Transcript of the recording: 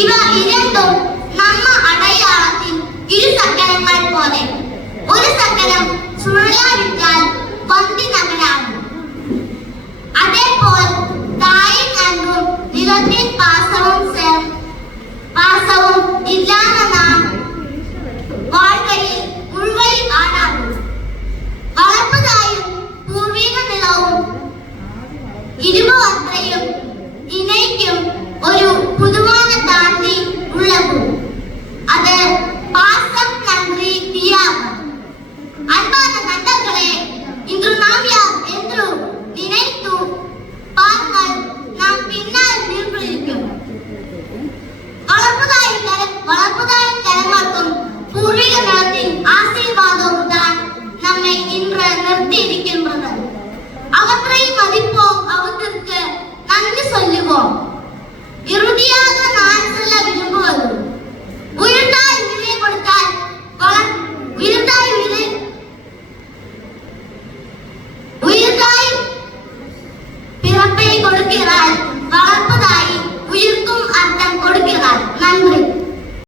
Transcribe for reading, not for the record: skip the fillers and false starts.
ഇവ ഇരണ്ടും നമ്മ അടയാളത്തിൽ ഇരു സക്കരങ്ങൾ പോലെ. ഒരു സക്കരം ചുഴലാടിച്ചാൽ പന്തി നഗരാകും. അതേപോലെ തായും അൻപും നിലത്തിൽ പാസവും ഇല്ലാന്ന നാം வாழ்க்கைയിൽ മുഴുവൻ ആടാകും. വളർപ്പതായും പൂർവിക നിലവും ഇരുവത്രയും ഇണയ്ക്കും ഒരു പുതുமான தாண்டி உள்ளது. அது பாசம் நன்றி தியாகம். அன்பான நண்பர்களே, இன்று நாம் யார் என்று நினைத்து பார்த்தால் நாம் பின்னால் நிற்கிறோம். வளர்ப்புதாயின் தலைமாக்கும் பூர்வீக நிலத்தின் ஆசீர்வாதம் தான் நம்மை இன்று நிறுத்தி இருக்கின்றது. அவற்றை மதிப்போம், அவற்றிற்கு நன்றி சொல்லுவோம். இறுதியாக நான் சொல்ல விரும்புவது, உயிர்த்தாய் விலை கொடுத்தால் உயிர்த்தாய் பிறப்பை கொடுக்கிறாள்.